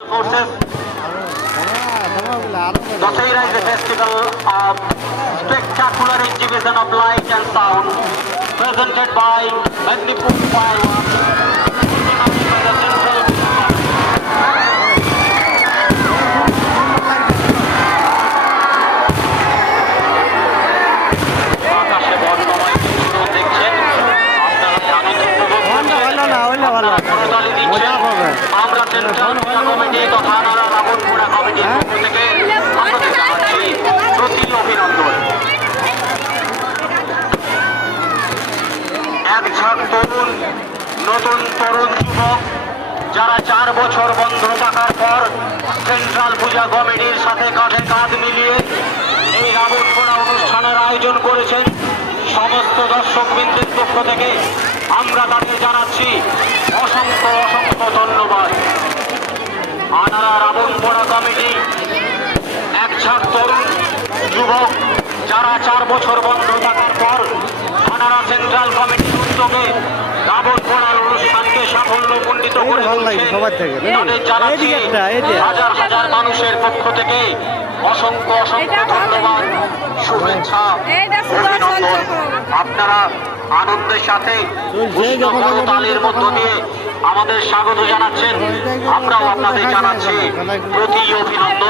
Forces. Dussehra is a festival of spectacular exhibition of light and sound presented by Magnipur Fireworks. Organized by the Central আকাশে বর্ণময় চিত্র দেখছেন, আপনারা আনন্দ উপভোগ করছেন। আমরা সেন্ট্রাল পূজা কমিটি তথা নানা রাবণপুরা কমিটির পক্ষ থেকে আপনাদের জানাচ্ছি প্রতি অভিনন্দন। এক ঝাঁক তরুণ, নতুন তরুণ যুবক যারা 4 বছর বন্ধ থাকার পর সেন্ট্রাল পূজা কমিটির সাথে কাঁধে কাঁধ মিলিয়ে এই রাবণপুরা অনুষ্ঠানের আয়োজন করেছেন। সমস্ত দর্শকবৃন্দের পক্ষ থেকে আমরা তাদের জানাচ্ছি অসংখ্য অসংখ্য ধন্যবাদ। আনারা রাবণপুরা কমিটি এক ঝাঁক তরুণ যুবক যারা 4 বছর বন্ধ থাকার পর আনারা সেন্ট্রাল কমিটির উদ্যোগে রাবণপুরার অনুষ্ঠানকে সাফল্যমণ্ডিত করে তাদের জানাচ্ছি হাজার হাজার মানুষের পক্ষ থেকে অসংখ্য অসংখ্য ধন্যবাদ, শুভেচ্ছা, অভিনন্দন। আপনারা আনন্দের সাথে তালের মধ্য দিয়ে আমাদের স্বাগত জানাচ্ছেন, আমরাও আপনাদের জানাচ্ছি প্রতি অভিনন্দন।